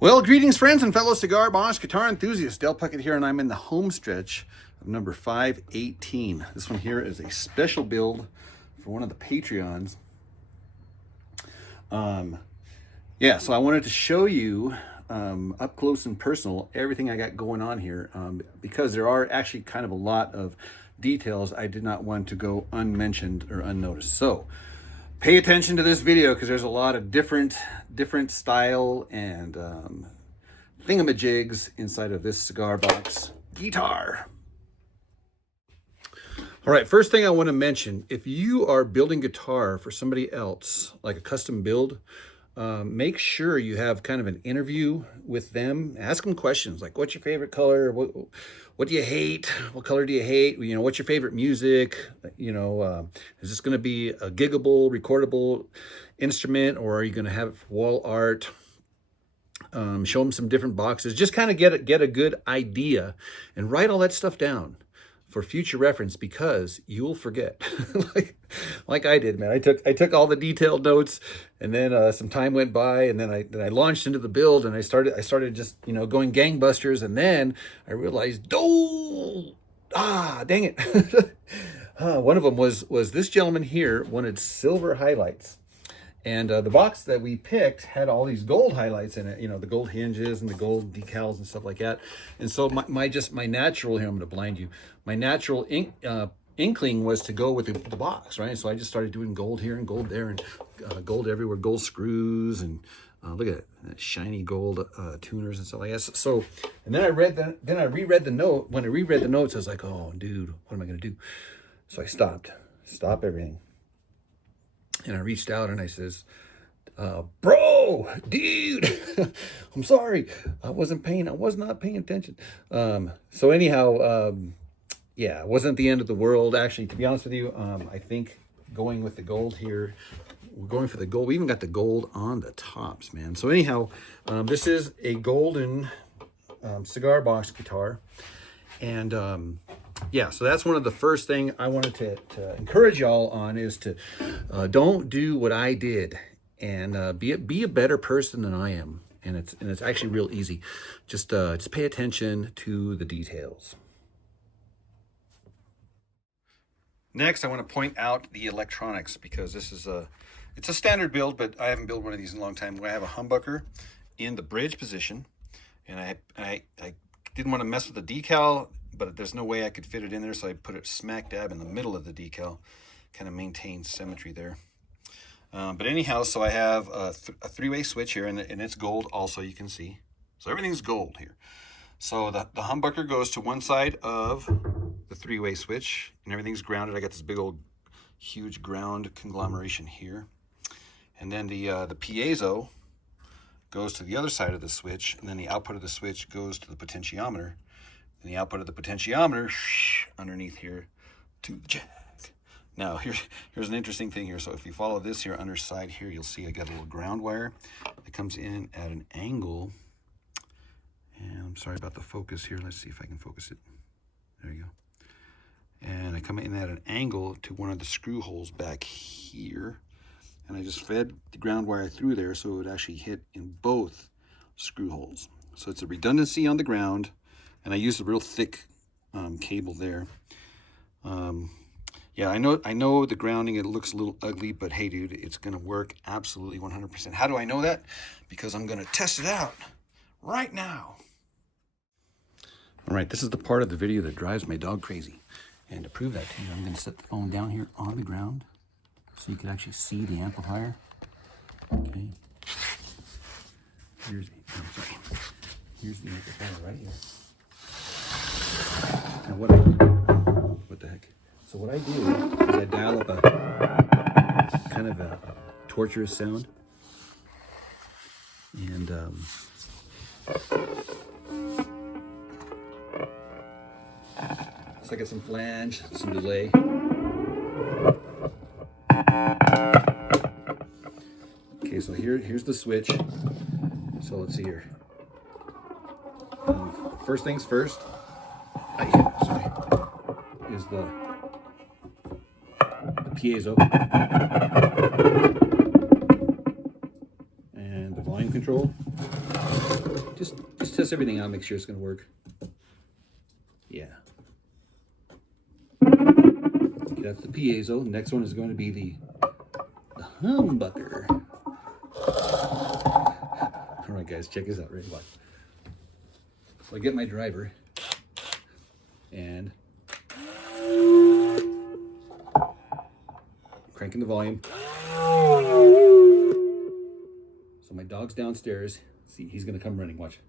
Well, greetings, friends and fellow cigar boss, guitar enthusiasts. Dale Puckett here, and I'm in the home stretch of number 518. This one here is a special build for one of the Patreons. So I wanted to show you up close and personal everything I got going on here because there are actually kind of a lot of details I did not want to go unmentioned or unnoticed. So pay attention to this video because there's a lot of different style and thingamajigs inside of this cigar box guitar. All right, first thing I want to mention, if you are building guitar for somebody else, like a custom build, make sure you have kind of an interview with them. Ask them questions like, what's your favorite color? What do you hate? What color do you hate? You know, what's your favorite music? You know, is this going to be a giggable, recordable instrument, or are you going to have wall art? Show them some different boxes. Just kind of get a good idea and write all that stuff down for future reference, because you'll forget. like I did, man. I took all the detailed notes, and then some time went by, and then I launched into the build, and I started just, you know, going gangbusters, and then I realized, dang it. One of them was this gentleman here wanted silver highlights. And the box that we picked had all these gold highlights in it, you know, the gold hinges and the gold decals and stuff like that. And so my natural, here, I'm going to blind you. My natural inkling was to go with the box, right? So I just started doing gold here and gold there and gold everywhere, gold screws, and look at that shiny gold tuners and stuff like that. So, and then I reread the note. When I reread the notes, I was like, oh, dude, what am I going to do? So I stop everything. And I reached out and I says, bro, dude, I'm sorry. I was not paying attention. So anyhow, it wasn't the end of the world. Actually, to be honest with you, I think going with the gold here, we're going for the gold. We even got the gold on the tops, man. So anyhow, this is a golden cigar box guitar. And so that's one of the first thing I wanted to encourage y'all on, is to don't do what I did, and be a better person than I am. And it's actually real easy. Just pay attention to the details. Next, I want to point out the electronics, because this is it's a standard build, but I haven't built one of these in a long time. I have a humbucker in the bridge position, and I didn't want to mess with the decal, but there's no way I could fit it in there, so I put it smack dab in the middle of the decal, kind of maintain symmetry there. But anyhow, so I have a three-way switch here, and it's gold also, you can see. So everything's gold here. So the humbucker goes to one side of the three-way switch, and everything's grounded. I got this big old huge ground conglomeration here. And then the piezo goes to the other side of the switch, and then the output of the switch goes to the potentiometer. And the output of the potentiometer underneath here to the jack. Now here's an interesting thing here. So if you follow this here underside here, you'll see I got a little ground wire that comes in at an angle. And I'm sorry about the focus here. Let's see if I can focus it. There you go. And I come in at an angle to one of the screw holes back here. And I just fed the ground wire through there so it would actually hit in both screw holes. So it's a redundancy on the ground. And I used a real thick cable there. I know the grounding, it looks a little ugly, but hey, dude, it's going to work absolutely 100%. How do I know that? Because I'm going to test it out right now. All right, this is the part of the video that drives my dog crazy. And to prove that to you, I'm going to set the phone down here on the ground so you can actually see the amplifier. Okay. Here's the amplifier right here. Now what the heck? So what I do is I dial up a kind of a torturous sound, and so I get some flange, some delay. Okay, so here's the switch. So let's see here. First things first, is the piezo and the volume control. just test everything out, make sure it's going to work. Yeah. Okay, that's the piezo. The next one is going to be the humbucker. All right, guys, check this out. Ready? Watch. So I get my driver and cranking the volume. So my dog's downstairs. See, he's going to come running. Watch.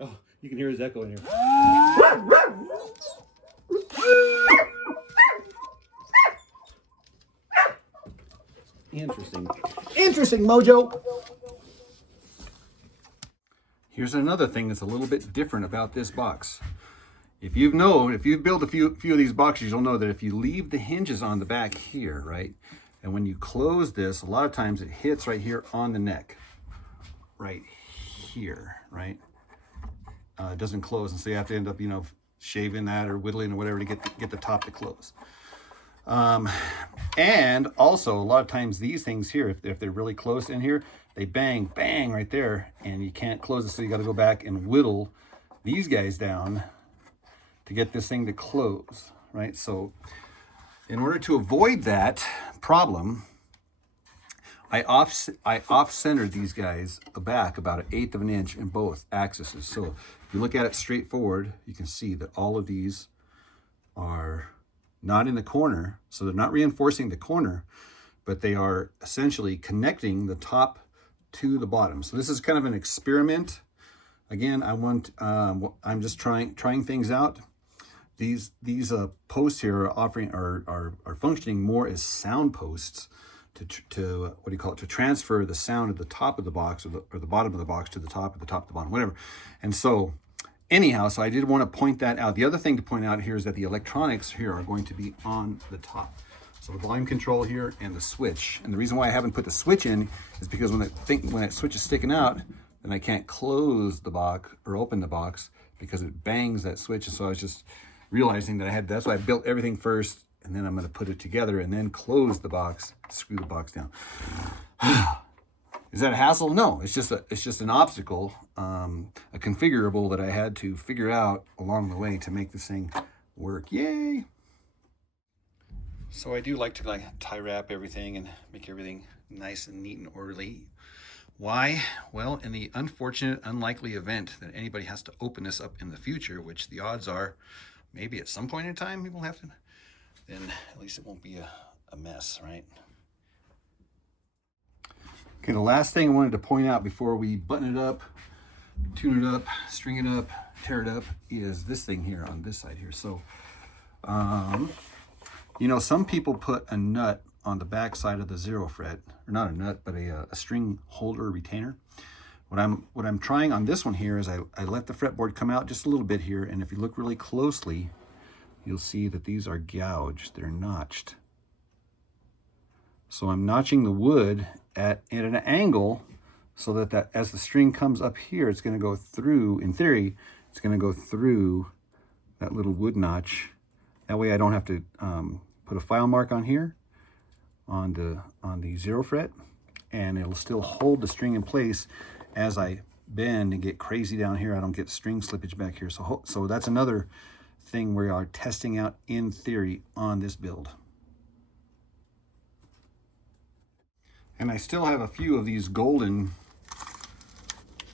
Oh, you can hear his echo in here. Interesting, Mojo. Here's another thing that's a little bit different about this box. If you've built a few of these boxes, you'll know that if you leave the hinges on the back here, right, and when you close this, a lot of times it hits right here on the neck, right here, right. It doesn't close, and so you have to end up, shaving that or whittling or whatever to get the top to close. And also a lot of times these things here, if they're really close in here, they bang right there, and you can't close it, so you got to go back and whittle these guys down to get this thing to close, right? So in order to avoid that problem, I off-centered these guys back about 1/8 of an inch in both axes. So if you look at it straight forward, you can see that all of these are not in the corner, so they're not reinforcing the corner, but they are essentially connecting the top to the bottom. So this is kind of an experiment. Again, I'm just trying things out. These posts here are functioning more as sound posts to what do you call it, to transfer the sound at the top of the box or the bottom of the box to the top, or the top to the bottom, whatever. And so anyhow, so I did want to point that out. The other thing to point out here is that the electronics here are going to be on the top. So the volume control here and the switch. And the reason why I haven't put the switch in is because when that switch is sticking out, then I can't close the box or open the box because it bangs that switch. And so I was just realizing that that's why I built everything first, and then I'm going to put it together and then close the box, screw the box down. Is that a hassle? No, it's just an obstacle, a configurable that I had to figure out along the way to make this thing work. Yay! So I do like to tie wrap everything and make everything nice and neat and orderly. Why? Well, in the unfortunate, unlikely event that anybody has to open this up in the future, which the odds are maybe at some point in time people have to, then at least it won't be a mess, right? Okay, the last thing I wanted to point out before we button it up, tune it up, string it up, tear it up, is this thing here on this side here. So, some people put a nut on the back side of the 0 fret, or not a nut, but a string holder retainer. What I'm trying on this one here is I let the fretboard come out just a little bit here, and if you look really closely, you'll see that these are gouged, they're notched. So I'm notching the wood at an angle so that as the string comes up here, it's going to go through, in theory, it's going to go through that little wood notch. That way I don't have to put a file mark on here on the 0 fret, and it'll still hold the string in place as I bend and get crazy down here. I don't get string slippage back here. So that's another thing we are testing out in theory on this build. And I still have a few of these golden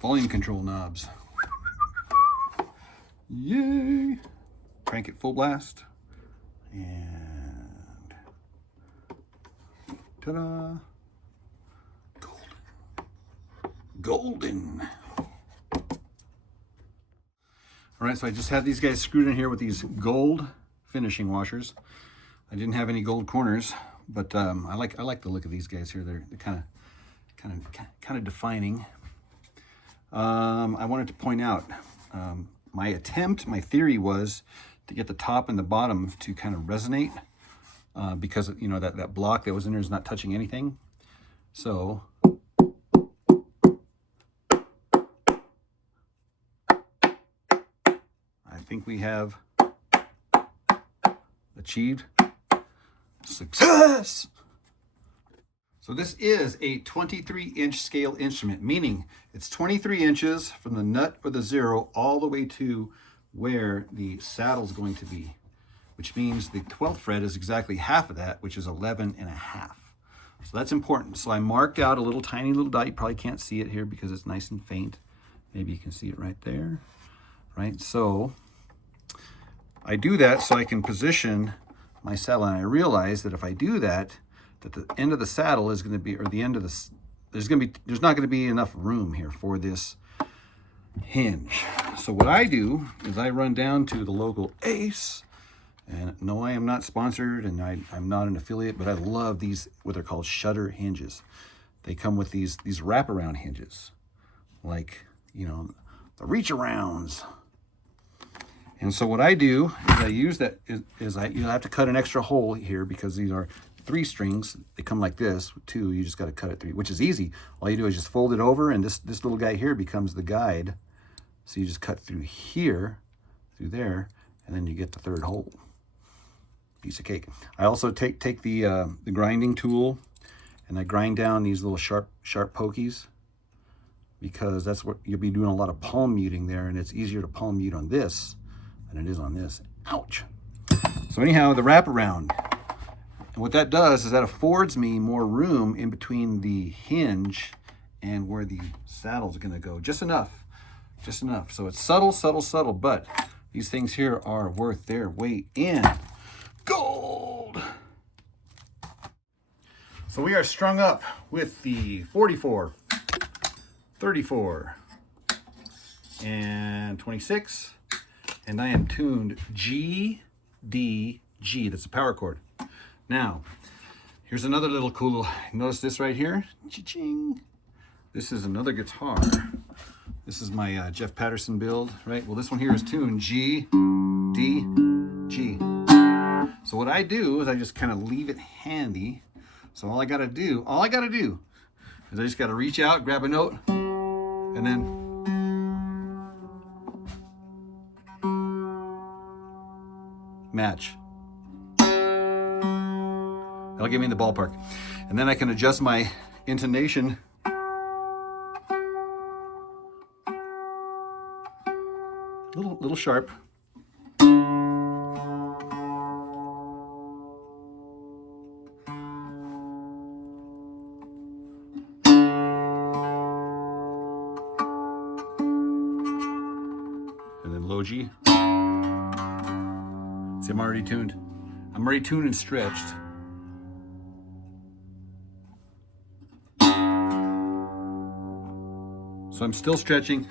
volume control knobs. Yay! Crank it full blast. And ta-da! Golden. All right, so I just had these guys screwed in here with these gold finishing washers. I didn't have any gold corners, but I like the look of these guys here. They're kind of defining. I wanted to point out my theory was to get the top and the bottom to kind of resonate because, you know, that block that was in there is not touching anything. So I think we have achieved success. So this is a 23-inch scale instrument, meaning it's 23 inches from the nut or the zero all the way to where the saddle's going to be, which means the 12th fret is exactly half of that, which is 11 and a half. So that's important. So I marked out a little tiny little dot. You probably can't see it here because it's nice and faint. Maybe you can see it right there, right? So I do that so I can position my saddle, and I realize that if I do that, that the end of the saddle is going to be, or the end of the, there's not going to be enough room here for this hinge. So what I do is I run down to the local Ace, and no, I am not sponsored, and I'm not an affiliate, but I love these, what they're called shutter hinges. They come with these wraparound hinges, like, you know, the reach arounds. And so what I do is I use that, you have to cut an extra hole here because these are 3 strings. They come like this. With 2, you just got to cut it 3, which is easy. All you do is just fold it over, and this little guy here becomes the guide. So you just cut through here, through there, and then you get the 3rd hole. Piece of cake. I also take the grinding tool, and I grind down these little sharp pokies, because that's what you'll be doing, a lot of palm muting there, and it's easier to palm mute on this than it is on this. Ouch. So anyhow, the wraparound. And what that does is that affords me more room in between the hinge and where the saddle's gonna go. Just enough. So it's subtle, but these things here are worth their weight in gold. So we are strung up with the 44, 34, and 26. And I am tuned G, D, G. That's a power chord. Now, here's another little cool, notice this right here? Cha-ching. This is another guitar. This is my Jeff Patterson build, right? Well, this one here is tuned G, D, G. So what I do is I just kind of leave it handy. So all I gotta do is I just gotta reach out, grab a note, and then match. That'll get me in the ballpark. And then I can adjust my intonation. Little sharp. And then low G. See, I'm already tuned. I'm already tuned and stretched. So I'm still stretching,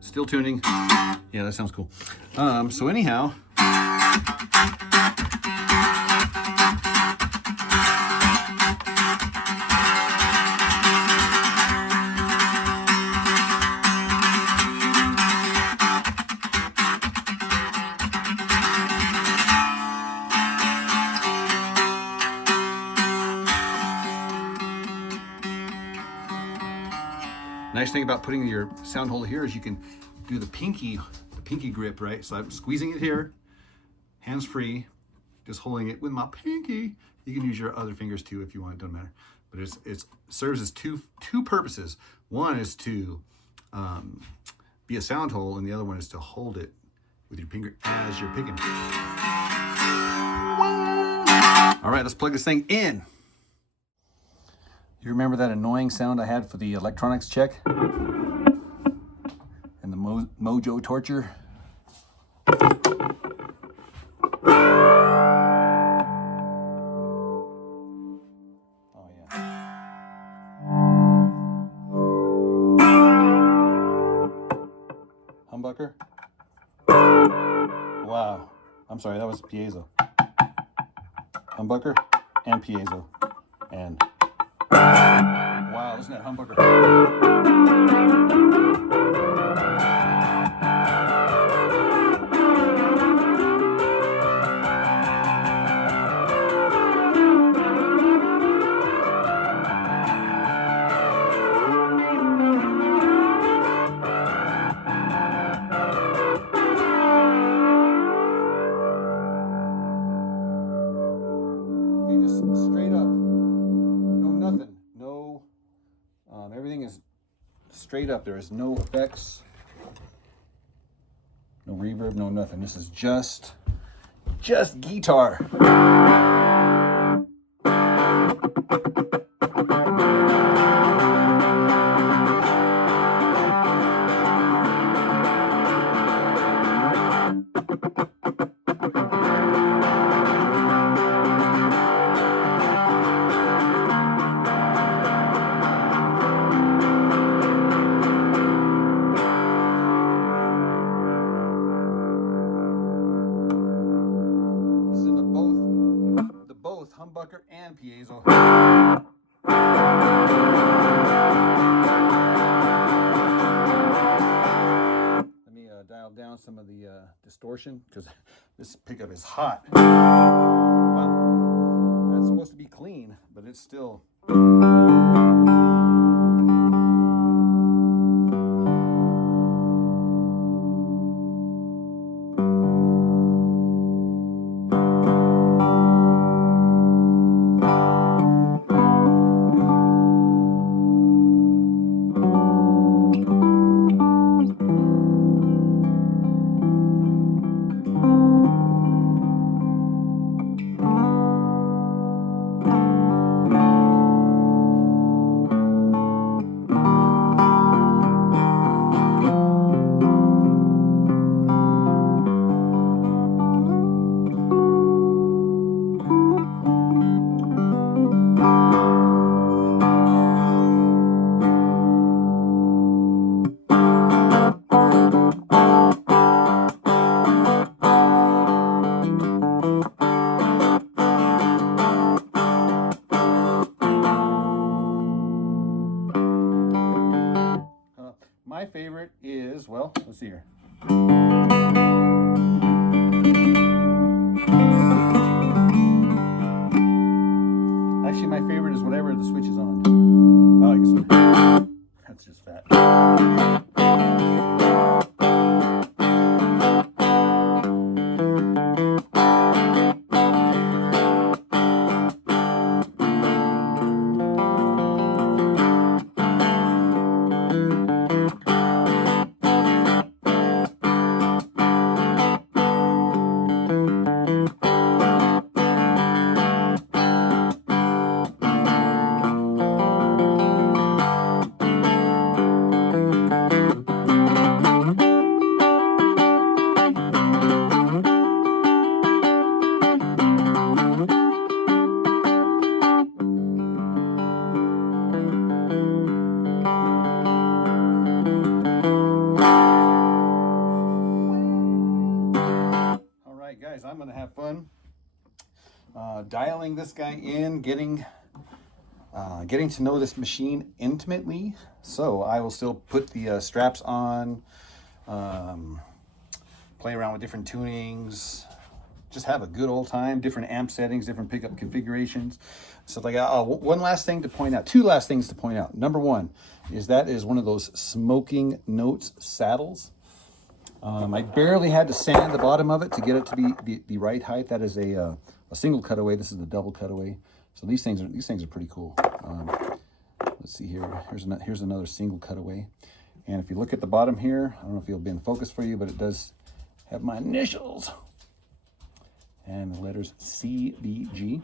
still tuning. Yeah, that sounds cool. So anyhow, nice thing about putting your sound hole here is you can do the pinky grip, right? So I'm squeezing it here, hands free, just holding it with my pinky. You can use your other fingers too if you want, it doesn't matter. But it serves as two purposes. One is to be a sound hole, and the other one is to hold it with your finger as you're picking. All right, let's plug this thing in. You remember that annoying sound I had for the electronics check? And the Mojo torture? Oh yeah. Humbucker? Wow. I'm sorry, that was piezo. Humbucker and piezo. And wow, listen to that humbucker. straight up. No nothing. No, everything is straight up. There is no effects, no reverb, no nothing. This is just guitar. Humbucker and piezo. Let me dial down some of the distortion because this pickup is hot. Wow, that's supposed to be clean, but it's still. My favorite is, well, let's see here. Actually, my favorite is whatever the switch is on. I like this one. That's just fat. Guys, I'm going to have fun dialing this guy in, getting to know this machine intimately. So I will still put the straps on, play around with different tunings, just have a good old time, different amp settings, different pickup configurations, stuff like that. One last thing to point out, two last things to point out. Number one is that is one of those Smoking Notes saddles. I barely had to sand the bottom of it to get it to be the right height. That is a single cutaway. This is the double cutaway. So these things are pretty cool. Let's see here. Here's another single cutaway. And if you look at the bottom here, I don't know if it'll be in focus for you, but it does have my initials and the letters CBG.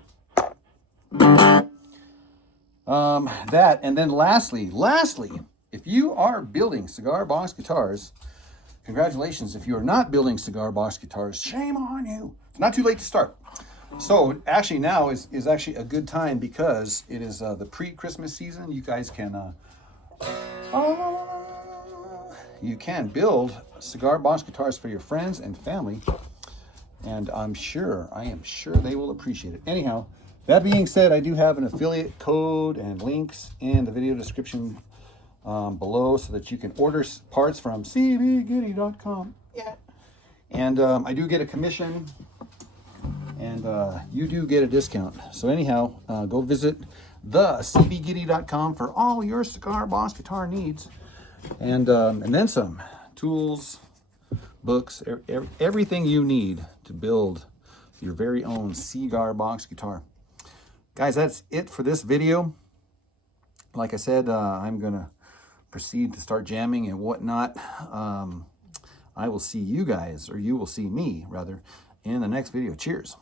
That, and then lastly, if you are building cigar box guitars, congratulations. If you are not building cigar box guitars, shame on you. It's not too late to start. So actually now is actually a good time because it is the pre-Christmas season. You guys can you can build cigar box guitars for your friends and family, and I am sure they will appreciate it. Anyhow, that being said, I do have an affiliate code and links in the video description below so that you can order parts from cbgitty.com. Yeah. And I do get a commission, and you do get a discount. So anyhow, go visit the cbgitty.com for all your cigar box guitar needs, and then some tools, books, everything you need to build your very own cigar box guitar. Guys, that's it for this video. Like I said, I'm going to proceed to start jamming and whatnot. I will see you guys, or you will see me, rather, in the next video. Cheers.